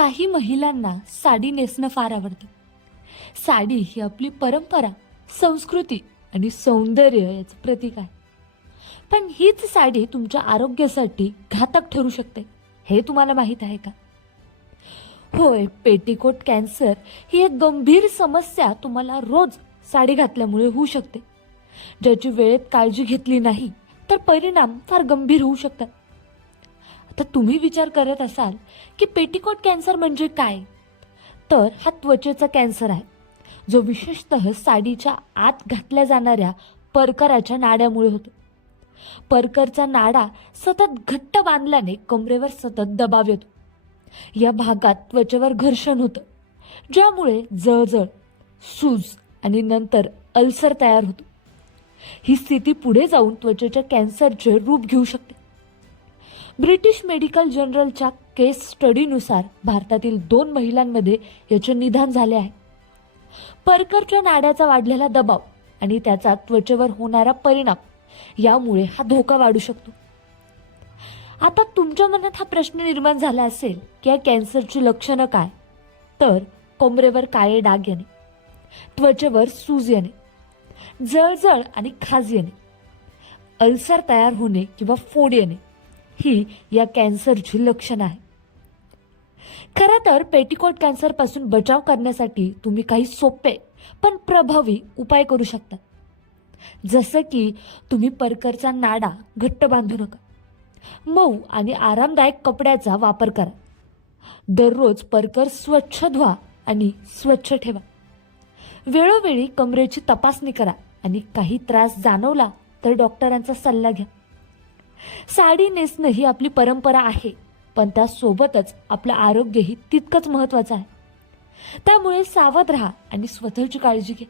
काही महिलांना साडी नेसणं फार आवडतं. साडी ही आपली परंपरा, संस्कृती आणि सौंदर्य याचं प्रतीक आहे. पण हीच साडी तुमच्या आरोग्यासाठी घातक ठरू शकते, हे तुम्हाला माहीत आहे का? होय, पेटिकोट कॅन्सर ही एक गंभीर समस्या तुम्हाला रोज साडी घातल्यामुळे होऊ शकते, ज्याची वेळेत काळजी घेतली नाही तर परिणाम फार गंभीर होऊ शकतात. आता तुम्ही विचार करत असाल की पेटिकोट कॅन्सर म्हणजे काय? तर हा त्वचेचा कॅन्सर आहे, जो विशेषतः साडीच्या आत घातल्या जाणाऱ्या परकराच्या नाड्यामुळे होतो. परकरचा नाडा सतत घट्ट बांधल्याने कमरेवर सतत दबाव येतो. या भागात त्वचेवर घर्षण होतं, ज्यामुळे जळजळ, सूज आणि नंतर अल्सर तयार होतो. ही स्थिती पुढे जाऊन त्वचेच्या कॅन्सरचे रूप घेऊ शकते. ब्रिटिश मेडिकल जर्नलच्या केस स्टडीनुसार भारतातील 2 महिलांमध्ये याचे निदान झाले आहे. परकरच्या नाड्याचा वाढलेला दबाव आणि त्याचा त्वचेवर होणारा परिणाम यामुळे हा धोका वाढू शकतो. आता तुमच्या मनात हा प्रश्न निर्माण झाला असेल की या कॅन्सरची लक्षणं काय? तर कमरेवर काळे डाग येणे, त्वचेवर सूज येणे, जळजळ आणि खाज येणे, अल्सर तयार होणे किंवा फोड येणे ही या कॅन्सरची लक्षणं आहे. खरं तर पेटिकोट कॅन्सर पासून बचाव करण्यासाठी तुम्ही काही सोपे पण प्रभावी उपाय करू शकता. जसं की तुम्ही परकरचा नाडा घट्ट बांधू नका. मऊ आणि आरामदायक कपड्याचा वापर करा. दररोज परकर स्वच्छ धुवा आणि स्वच्छ ठेवा. वेळोवेळी कमरेची तपासणी करा आणि काही त्रास जाणवला तर डॉक्टरांचा सल्ला घ्या. साडी नेसणं ही आपली परंपरा आहे, पण त्यासोबतच आपलं आरोग्यही तितकंच महत्त्वाचं आहे. त्यामुळे सावध राहा आणि स्वतःची काळजी घ्या.